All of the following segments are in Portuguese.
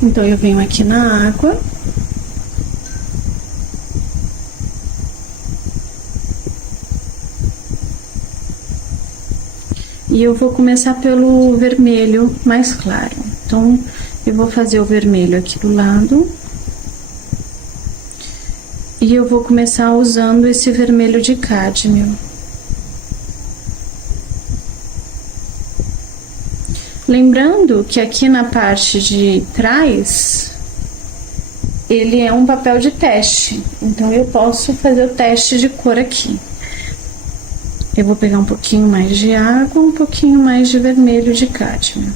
Então, eu venho aqui na água. E eu vou começar pelo vermelho mais claro. Então, eu vou fazer o vermelho aqui do lado. E eu vou começar usando esse vermelho de cádmio. Lembrando que aqui na parte de trás, ele é um papel de teste. Então, eu posso fazer o teste de cor aqui. Eu vou pegar um pouquinho mais de água, um pouquinho mais de vermelho de cádmio.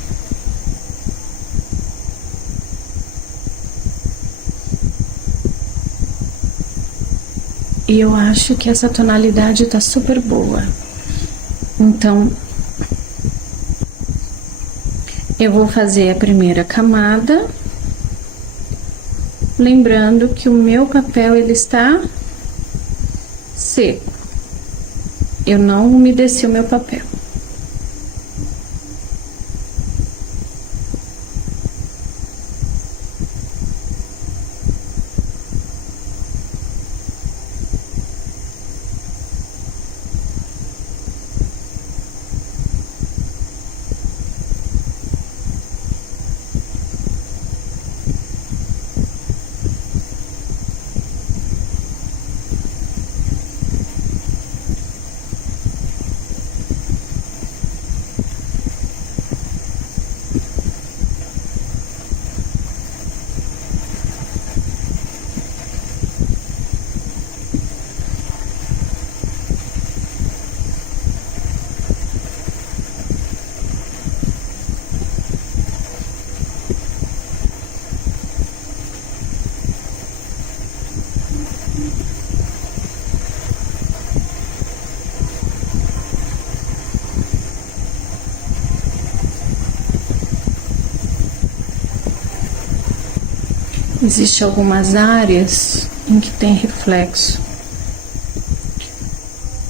E eu acho que essa tonalidade tá super boa. Então, eu vou fazer a primeira camada. Lembrando que o meu papel, ele está seco. Eu não umedeci o meu papel. Existem algumas áreas em que tem reflexo.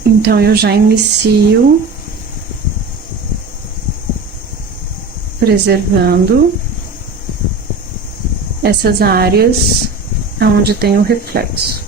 Então, eu já inicio preservando essas áreas onde tem o reflexo.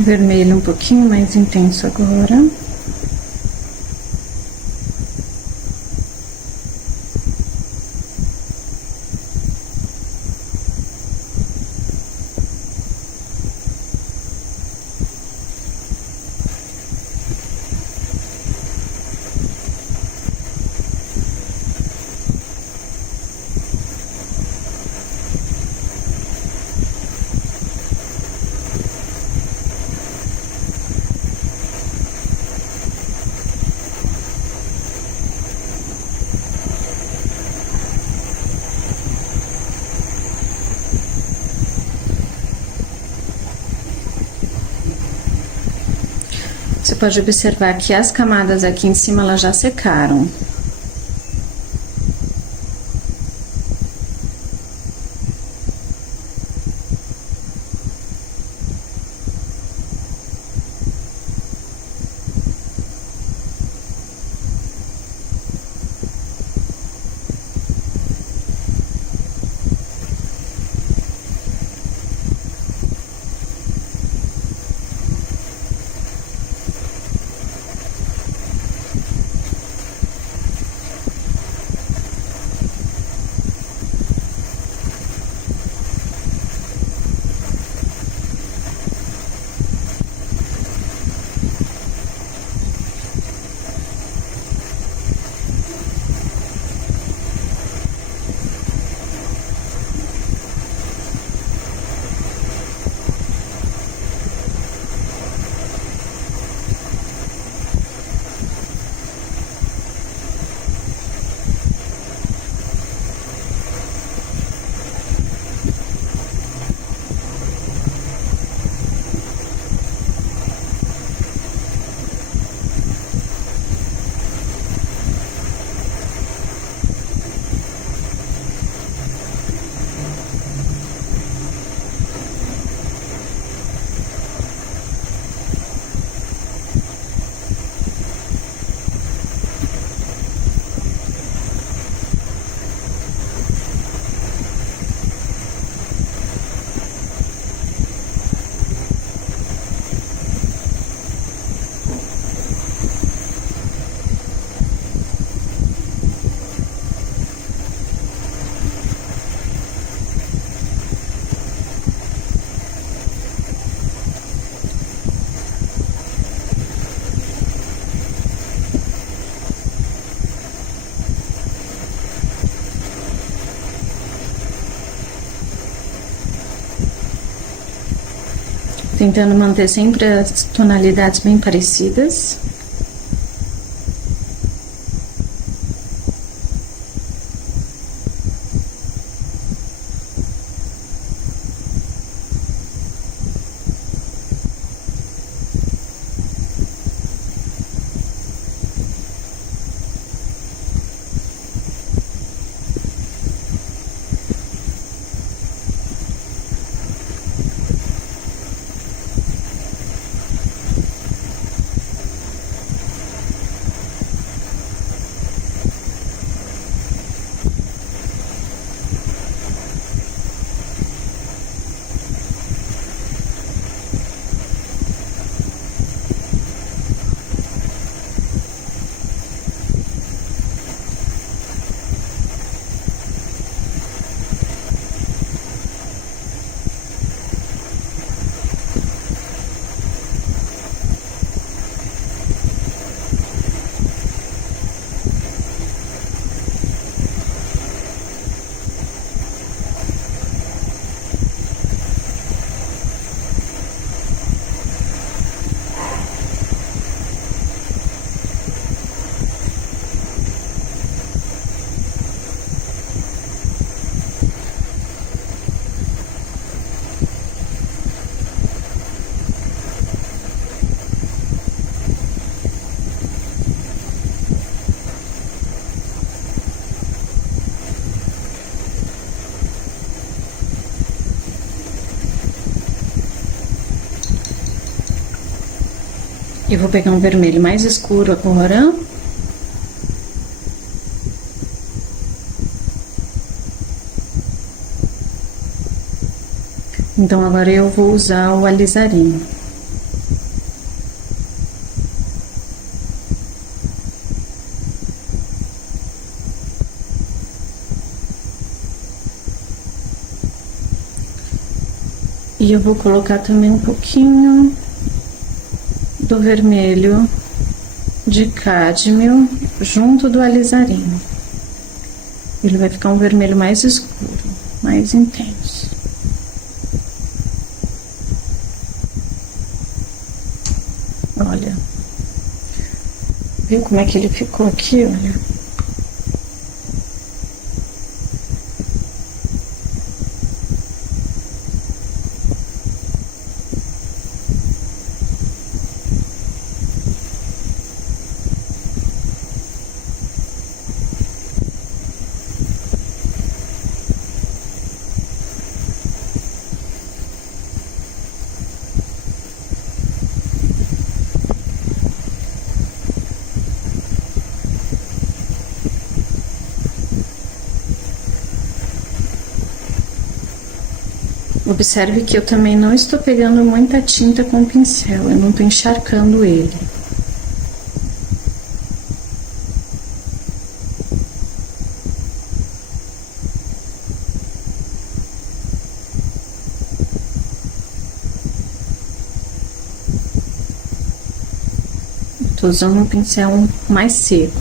Vermelho um pouquinho mais intenso agora. Você pode observar que as camadas aqui em cima elas já secaram. Tentando manter sempre as tonalidades bem parecidas. Eu vou pegar um vermelho mais escuro agora. Então, agora eu vou usar o alizarinho. E eu vou colocar também um pouquinho do vermelho de cádmio junto do alizarinho. Ele vai ficar um vermelho mais escuro, mais intenso. Olha. Viu como é que ele ficou aqui, olha? Observe que eu também não estou pegando muita tinta com o pincel, eu não estou encharcando ele. Estou usando um pincel mais seco.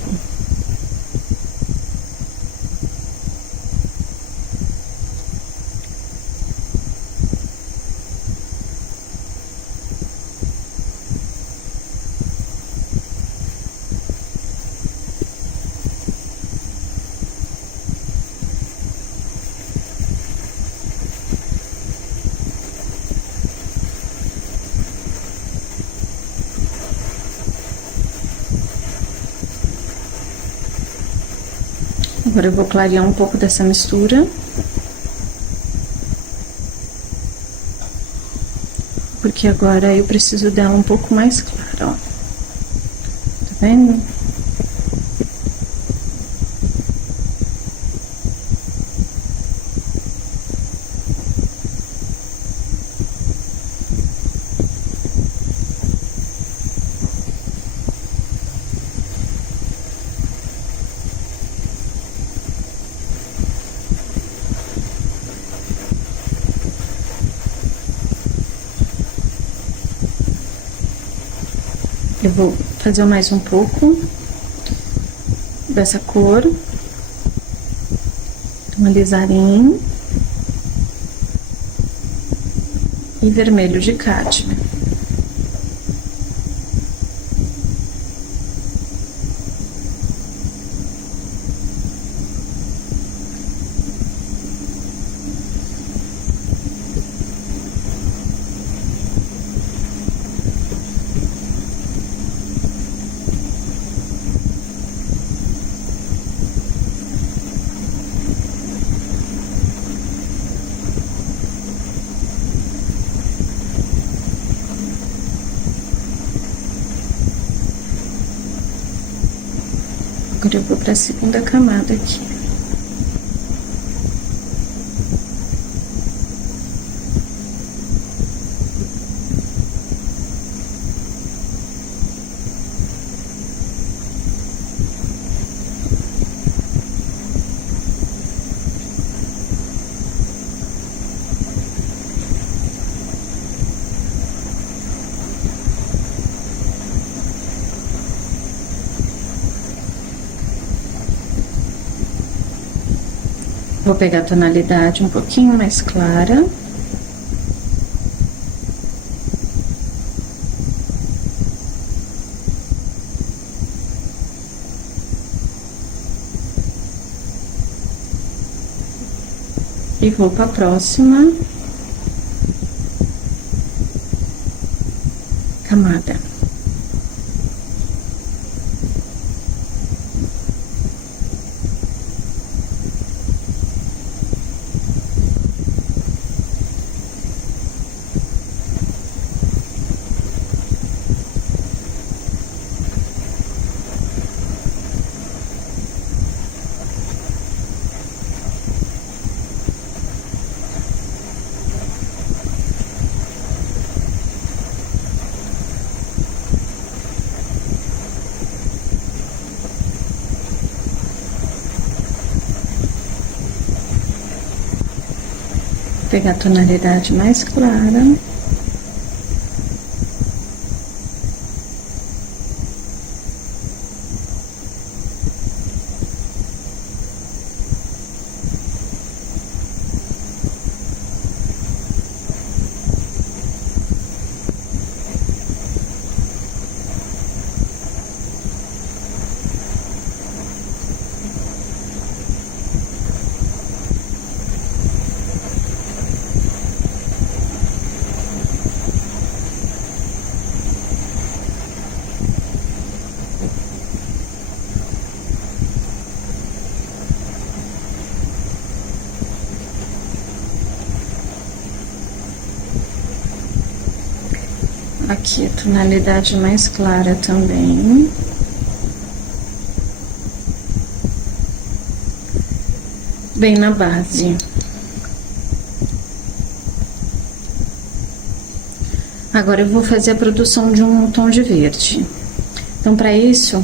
Agora eu vou clarear um pouco dessa mistura. Porque agora eu preciso dela um pouco mais clara, ó. Tá vendo? Eu vou fazer mais um pouco dessa cor, um alizarinho e vermelho de cádmio. Agora eu vou para a segunda camada aqui. Vou pegar a tonalidade um pouquinho mais clara. E vou para a próxima camada. Pegar a tonalidade mais clara. Aqui a tonalidade mais clara também. Bem na base. Agora eu vou fazer a produção de um tom de verde. Então, para isso,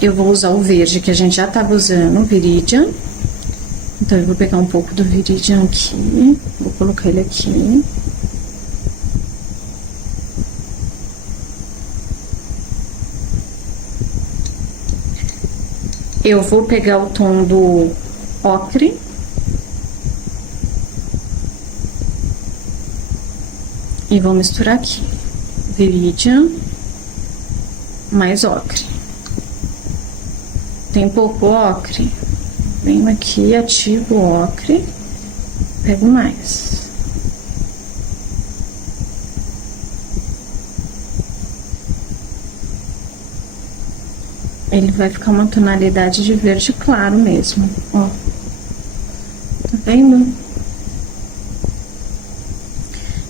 eu vou usar o verde que a gente já tava usando, o Viridian. Então, eu vou pegar um pouco do Viridian aqui, vou colocar ele aqui. Eu vou pegar o tom do ocre. E vou misturar aqui. Viridian mais ocre. Tem pouco ocre? Venho aqui, ativo o ocre, pego mais. Ele vai ficar uma tonalidade de verde claro mesmo, ó. Tá vendo?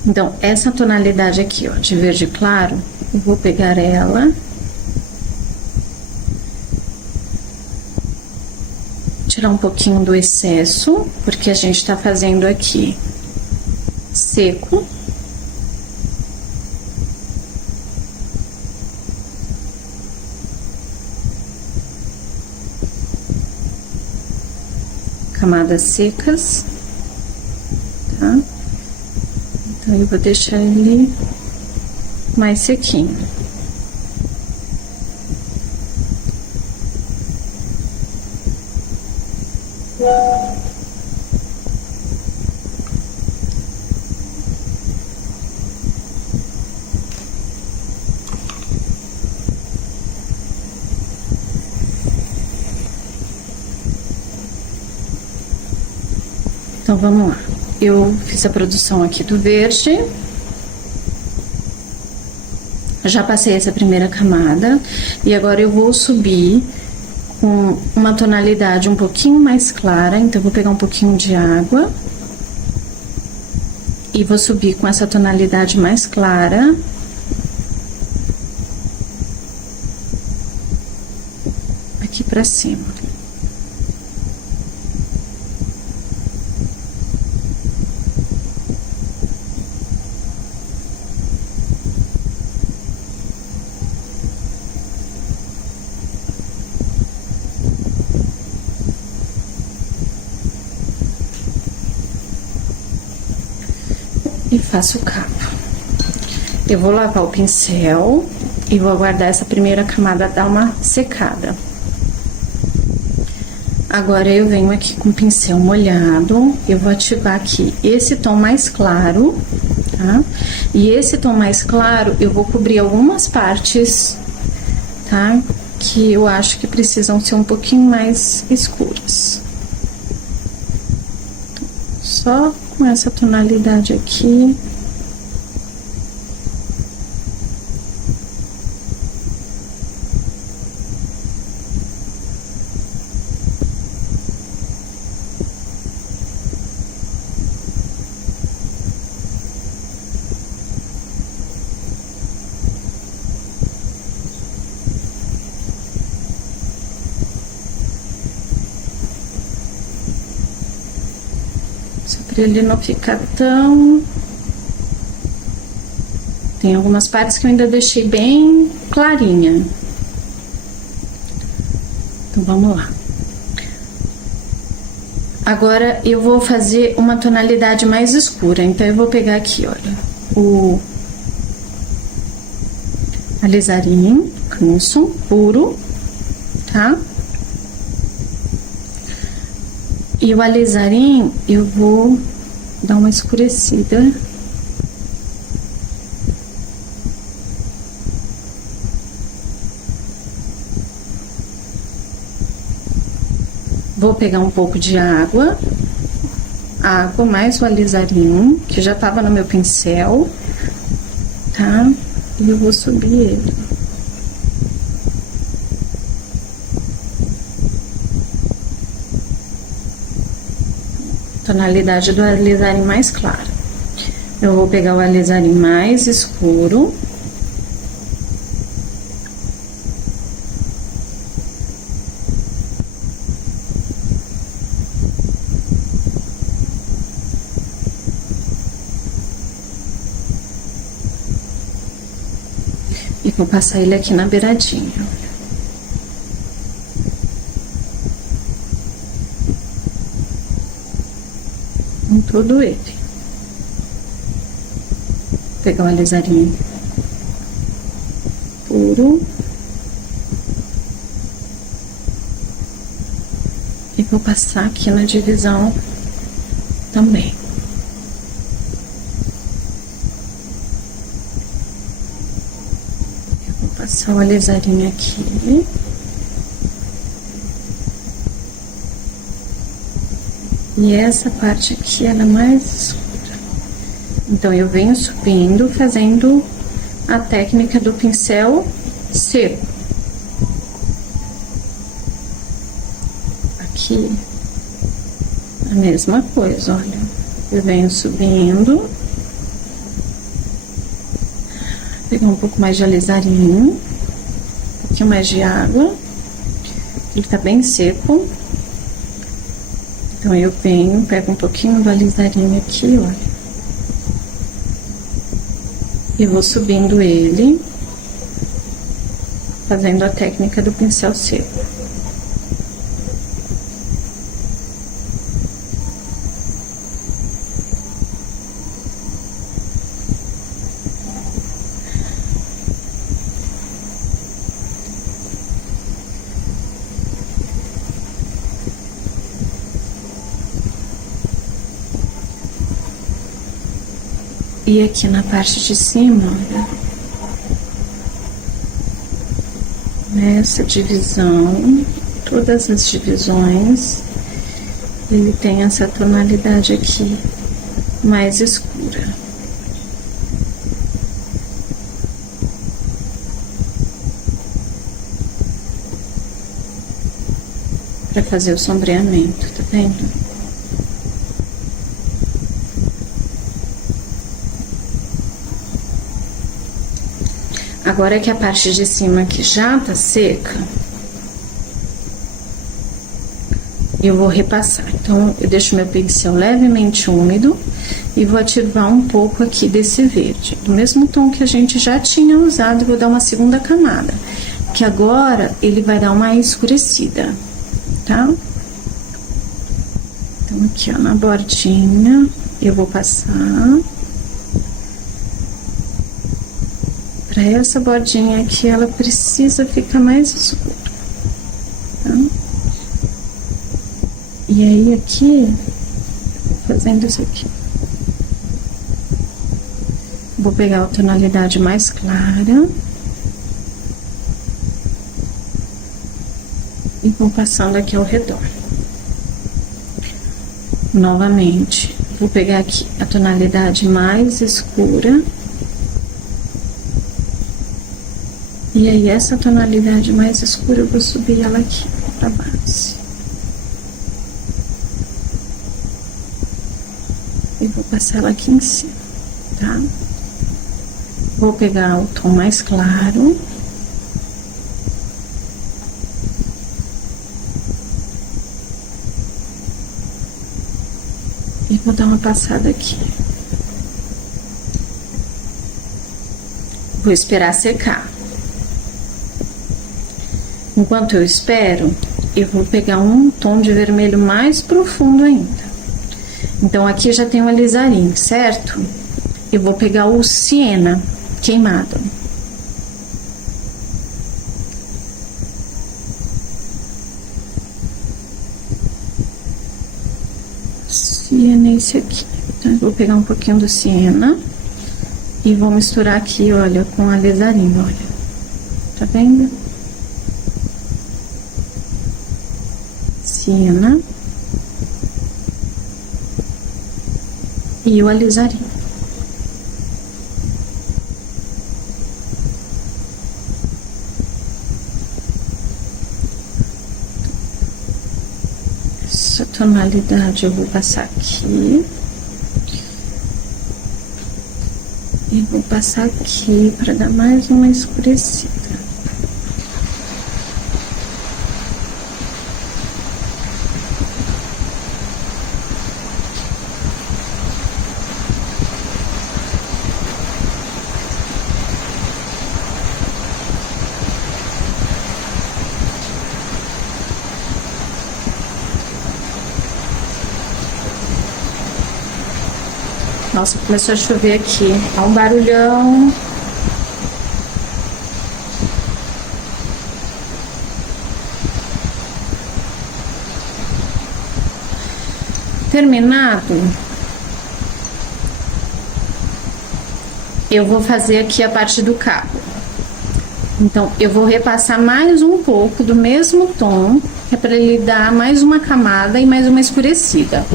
Então, essa tonalidade aqui, ó, de verde claro, eu vou pegar ela. Tirar um pouquinho do excesso, porque a gente tá fazendo aqui seco. Camadas secas, tá? Então, eu vou deixar ele mais sequinho. Então, vamos lá. Eu fiz a produção aqui do verde. Já passei essa primeira camada. E agora eu vou subir com uma tonalidade um pouquinho mais clara. Então, eu vou pegar um pouquinho de água. E vou subir com essa tonalidade mais clara. Aqui pra cima. E faço o cabo. Eu vou lavar o pincel e vou aguardar essa primeira camada dar uma secada. Agora, eu venho aqui com o pincel molhado, eu vou ativar aqui esse tom mais claro, tá? E esse tom mais claro, eu vou cobrir algumas partes, tá? Que eu acho que precisam ser um pouquinho mais escuras. Só com essa tonalidade aqui. Só pra ele não ficar tão... Tem algumas partes que eu ainda deixei bem clarinha. Então, vamos lá. Agora, eu vou fazer uma tonalidade mais escura. Então, eu vou pegar aqui, olha, o alizarim Canson puro, tá? E o alizarim, eu vou dar uma escurecida. Vou pegar um pouco de água mais o alizarim, que já tava no meu pincel, tá? E eu vou subir ele. Tonalidade do alizarim mais clara. Eu vou pegar o alizarim mais escuro. Vou passar ele aqui na beiradinha. Em todo ele. Vou pegar o alisarinho puro. E vou passar aqui na divisão também. Eu vou passar o alisarinho aqui. E essa parte aqui, ela é mais escura. Então, eu venho subindo, fazendo a técnica do pincel seco. Aqui, a mesma coisa, olha. Eu venho subindo. Vou pegar um pouco mais de alisarinho. Um pouquinho mais de água. Ele tá bem seco. Então, eu venho, pego um pouquinho do alisarinho aqui, olha. E vou subindo ele, fazendo a técnica do pincel seco. E aqui na parte de cima, olha, nessa divisão, todas as divisões, ele tem essa tonalidade aqui mais escura. Para fazer o sombreamento, tá vendo? Agora que a parte de cima aqui já tá seca, eu vou repassar. Então, eu deixo meu pincel levemente úmido e vou ativar um pouco aqui desse verde. Do mesmo tom que a gente já tinha usado, eu vou dar uma segunda camada. Que agora, ele vai dar uma escurecida, tá? Então, aqui, ó, na bordinha, eu vou passar. Pra essa bordinha aqui, ela precisa ficar mais escura, tá? E aí, aqui, fazendo isso aqui. Vou pegar a tonalidade mais clara. E vou passando aqui ao redor. Novamente, vou pegar aqui a tonalidade mais escura. E aí, essa tonalidade mais escura, eu vou subir ela aqui pra base. E vou passar ela aqui em cima, tá? Vou pegar o tom mais claro. E vou dar uma passada aqui. Vou esperar secar. Enquanto eu espero, eu vou pegar um tom de vermelho mais profundo ainda. Então, aqui já tem o alisarinho, certo? Eu vou pegar o siena queimado. Siena é esse aqui. Então, eu vou pegar um pouquinho do siena e vou misturar aqui, olha, com o alisarinho, olha. Tá vendo? Siena e o alisarinho. Essa tonalidade eu vou passar aqui e vou passar aqui para dar mais uma escurecida. Nossa, começou a chover aqui. Tá um barulhão. Terminado, eu vou fazer aqui a parte do cabo. Então, eu vou repassar mais um pouco do mesmo tom, que é para ele dar mais uma camada e mais uma escurecida.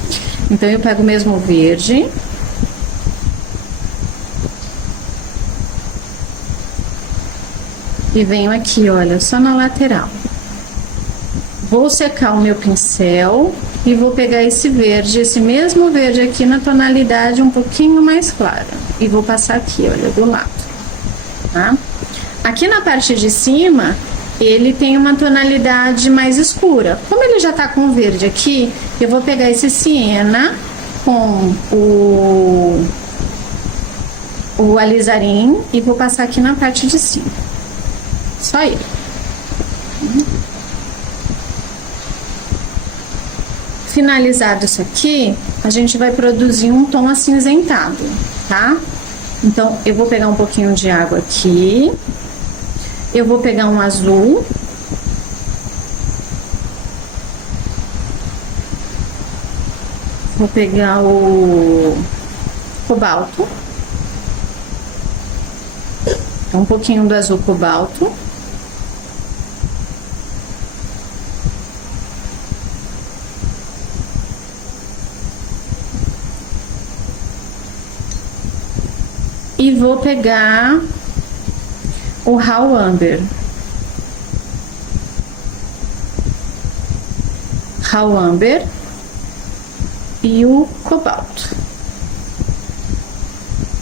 Então, eu pego o mesmo verde. E venho aqui, olha, só na lateral. Vou secar o meu pincel e vou pegar esse verde, esse mesmo verde aqui na tonalidade um pouquinho mais clara. E vou passar aqui, olha, do lado, tá? Aqui na parte de cima, ele tem uma tonalidade mais escura. Como ele já tá com verde aqui, eu vou pegar esse siena com o alizarim e vou passar aqui na parte de cima. Só ele. Finalizado isso aqui, a gente vai produzir um tom acinzentado, tá? Então, eu vou pegar um pouquinho de água aqui. Eu vou pegar um azul. Vou pegar o cobalto. Um pouquinho do azul cobalto. E vou pegar o Raw Amber. Raw Amber e o cobalto.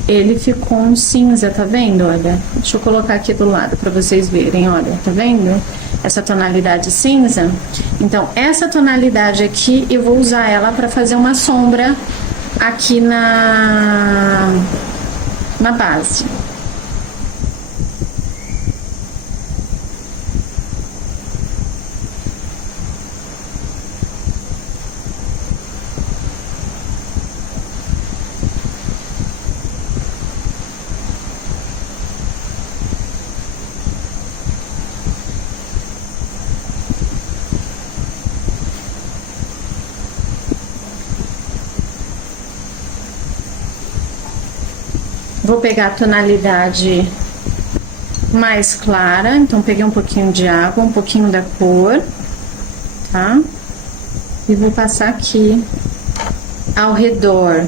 Ele ficou um cinza, tá vendo? Olha, deixa eu colocar aqui do lado para vocês verem, olha, tá vendo? Essa tonalidade cinza. Então, essa tonalidade aqui, eu vou usar ela para fazer uma sombra aqui na base. Vou pegar a tonalidade mais clara, então peguei um pouquinho de água, um pouquinho da cor, tá? E vou passar aqui ao redor.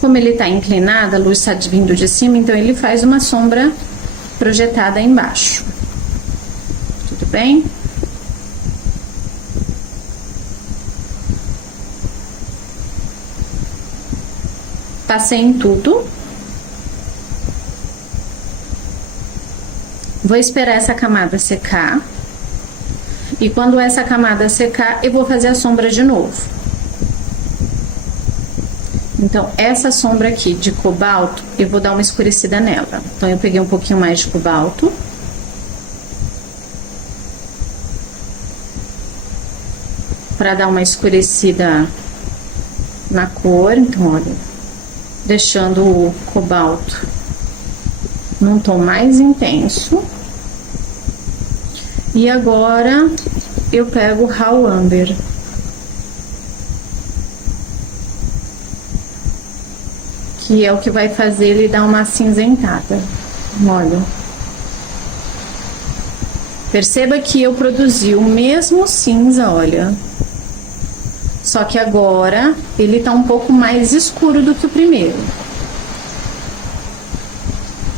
Como ele tá inclinado, a luz tá vindo de cima, então ele faz uma sombra projetada embaixo. Tudo bem? Passei em tudo. Vou esperar essa camada secar. E quando essa camada secar, eu vou fazer a sombra de novo. Então, essa sombra aqui de cobalto, eu vou dar uma escurecida nela. Então, eu peguei um pouquinho mais de cobalto. Para dar uma escurecida na cor. Então, olha, deixando o cobalto num tom mais intenso. E agora eu pego o Raw Amber. Que é o que vai fazer ele dar uma acinzentada. Olha. Perceba que eu produzi o mesmo cinza, olha. Só que agora ele tá um pouco mais escuro do que o primeiro.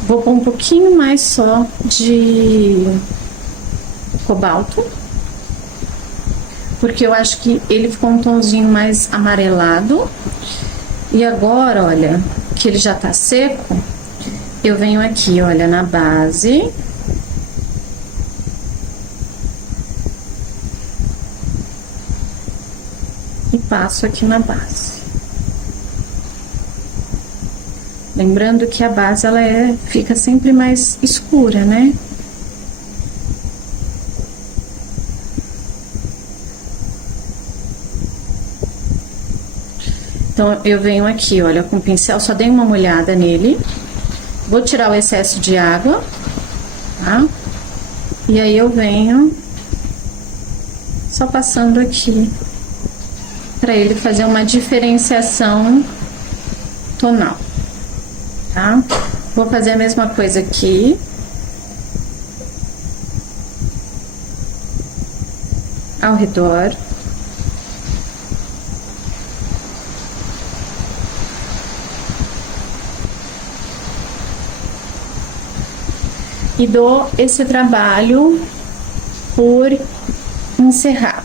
Vou pôr um pouquinho mais só de cobalto. Porque eu acho que ele ficou um tonzinho mais amarelado. E agora, olha, que ele já tá seco, eu venho aqui, olha, na base. E passo aqui na base. Lembrando que a base, ela fica sempre mais escura, né? Então, eu venho aqui, olha, com o pincel, só dei uma molhada nele. Vou tirar o excesso de água, tá? E aí eu venho só passando aqui, pra ele fazer uma diferenciação tonal, tá? Vou fazer a mesma coisa aqui. Ao redor. E dou esse trabalho por encerrado.